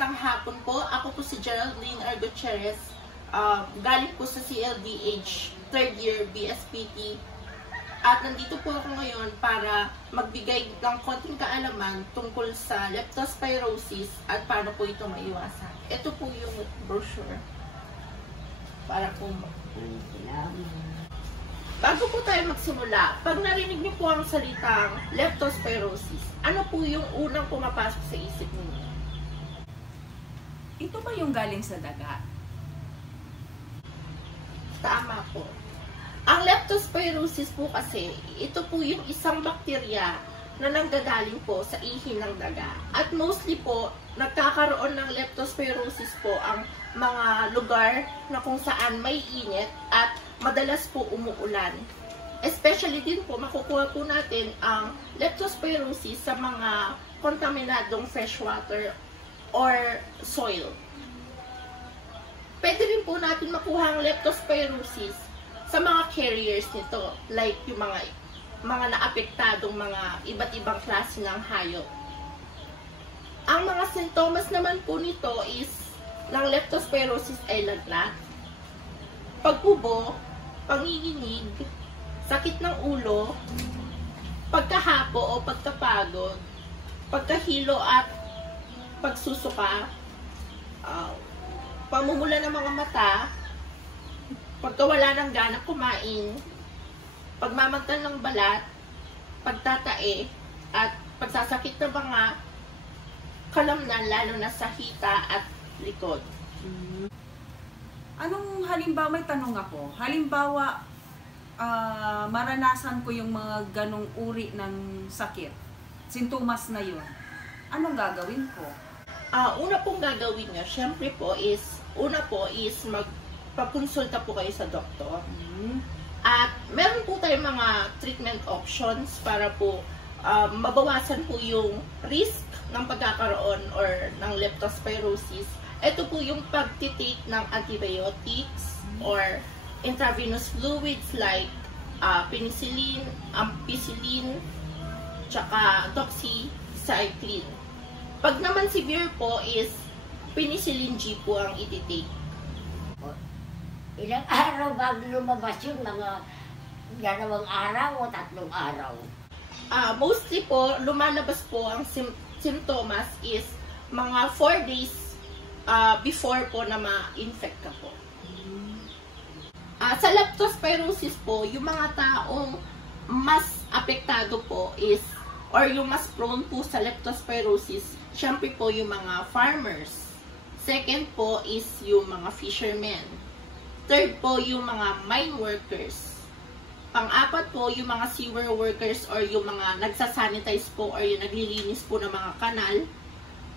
Magandang hapon po. Ako po si Geraldine R. Gutierrez. Galing po sa CLDH 3rd year BSPT. At nandito po ako ngayon para magbigay ng konting kaalaman tungkol sa leptospirosis at paano po ito maiwasan. Ito po yung brochure. Para po bago po tayo magsimula, pag narinig niyo po ang salitang leptospirosis, ano po yung unang pumapasok sa isip niyo? Ito ba yung galing sa daga? Tama po. Ang leptospirosis po kasi, ito po yung isang bakterya na nanggagaling po sa ihi ng daga. At mostly po, nagkakaroon ng leptospirosis po ang mga lugar na kung saan may init at madalas po umuulan. Especially din po, makukuha po natin ang leptospirosis sa mga kontaminadong freshwater or soil. Pwede rin po natin makuha ang leptospirosis sa mga carriers nito, like yung mga naapektadong mga iba't ibang klase ng hayop. Ang mga sintomas naman po nito ng leptospirosis ay lagnat, pag-ubo, panginginig, sakit ng ulo, pagkahapo o pagkapagod, pagkahilo at pagsusuka, pamumula ng mga mata, pagkawala ng gana kumain, pagmamantal ng balat, pagtatae, at pagsasakit ng mga kalamnan lalo na sa hita at likod. Anong halimbawa, may tanong ako. Halimbawa, maranasan ko yung mga ganong uri ng sakit. Sintomas na yun. Anong gagawin ko? Una pong gagawin nyo, syempre po una po is magpakonsulta po kayo sa doktor. At meron po tayong mga treatment options para po mabawasan po yung risk ng pagkakaroon or ng leptospirosis. Ito po yung pagtitake ng antibiotics or intravenous fluids like penicillin, ampicillin, tsaka doxycycline. Pag naman severe po is penicillin G po ang ititake. Ilang araw bago lumabas yun? Mga 2 araw o 3 araw? Mostly po, lumalabas po ang symptoms is mga 4 days before po na ma-infect ka po. Sa leptospirosis po, yung mga taong mas apektado po or yung mas prone po sa leptospirosis, syempre po yung mga farmers. Second po is yung mga fishermen. Third po yung mga mine workers. Pang-apat po yung mga sewer workers or yung mga nagsasanitize po or yung naglilinis po ng mga kanal.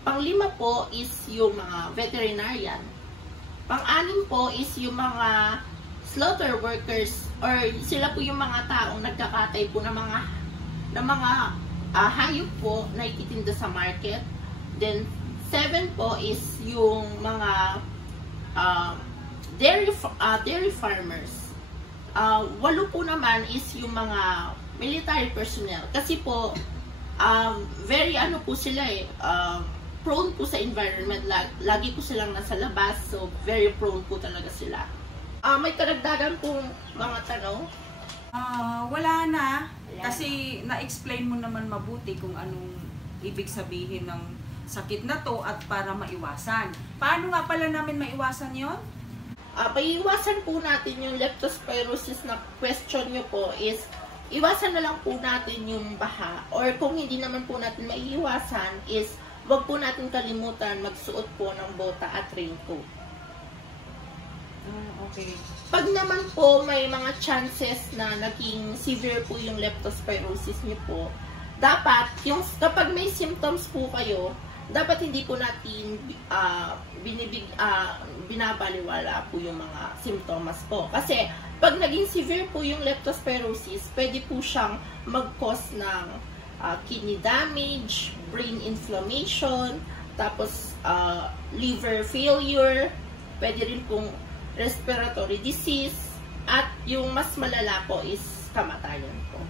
Pang-5 po is yung mga veterinarian. Pang-6 po is yung mga slaughter workers or sila po yung mga taong nagkakatay po ng mga hayop po na ititinda sa market. Then 7 po is yung mga dairy farmers. 8 po naman is yung mga military personnel. Kasi po, very po sila prone po sa environment. Lagi po silang nasa labas, so very prone po talaga sila. May karagdagan pong mga tanong? Wala na. Kasi na-explain mo naman mabuti kung anong ibig sabihin ng sakit na to at para maiwasan. Paano nga pala namin maiwasan yon? Paiiwasan po natin yung leptospirosis na question nyo po is iwasan na lang po natin yung baha, or kung hindi naman po natin maiiwasan is wag po natin kalimutan magsuot po ng bota at raincoat. Okay. Pag naman po may mga chances na naging severe po yung leptospirosis nyo po, dapat kapag may symptoms po kayo, dapat hindi po natin binabaliwala po yung mga simptomas po. Kasi pag naging severe po yung leptospirosis, pwede po siyang mag-cause ng kidney damage, brain inflammation, tapos liver failure, pwede rin pong respiratory disease, at yung mas malala po is kamatayan po.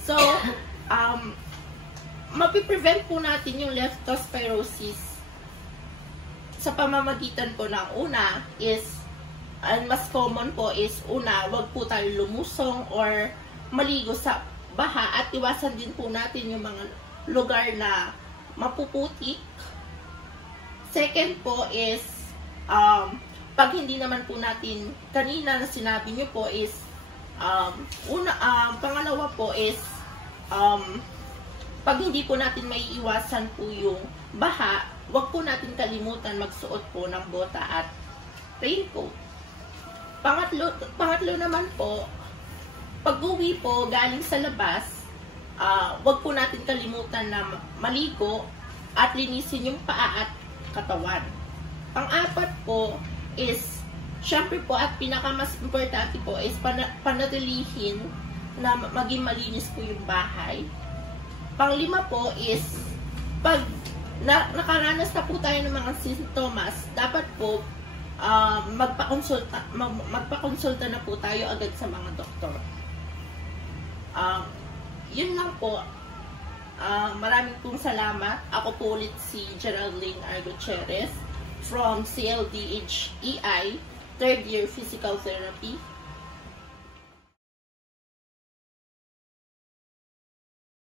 So, mapiprevent po natin yung leptospirosis sa pamamagitan po ng una is, ang mas common po is una, wag po tayo lumusong or maligo sa baha at iwasan din po natin yung mga lugar na mapuputik. Second po is, pag hindi naman po natin, kanina na sinabi nyo po is, pangalawa po is, pag hindi po natin may iwasan po yung baha, wag po natin kalimutan magsuot po ng bota at raincoat. Pangatlo naman po, pag-uwi po galing sa labas, wag po natin kalimutan na maligo at linisin yung paa at katawan. Pang-apat po is, syempre po at pinaka-mas importante po is panatilihin na maging malinis po yung bahay. Pang-lima po is, pag nakaranas na po tayo ng mga sintomas, dapat po magpakonsulta na po tayo agad sa mga doktor. Yun lang po. Maraming pong salamat. Ako po ulit si Geraldine R. Gutierrez from CLDHEI, 3rd year physical therapy.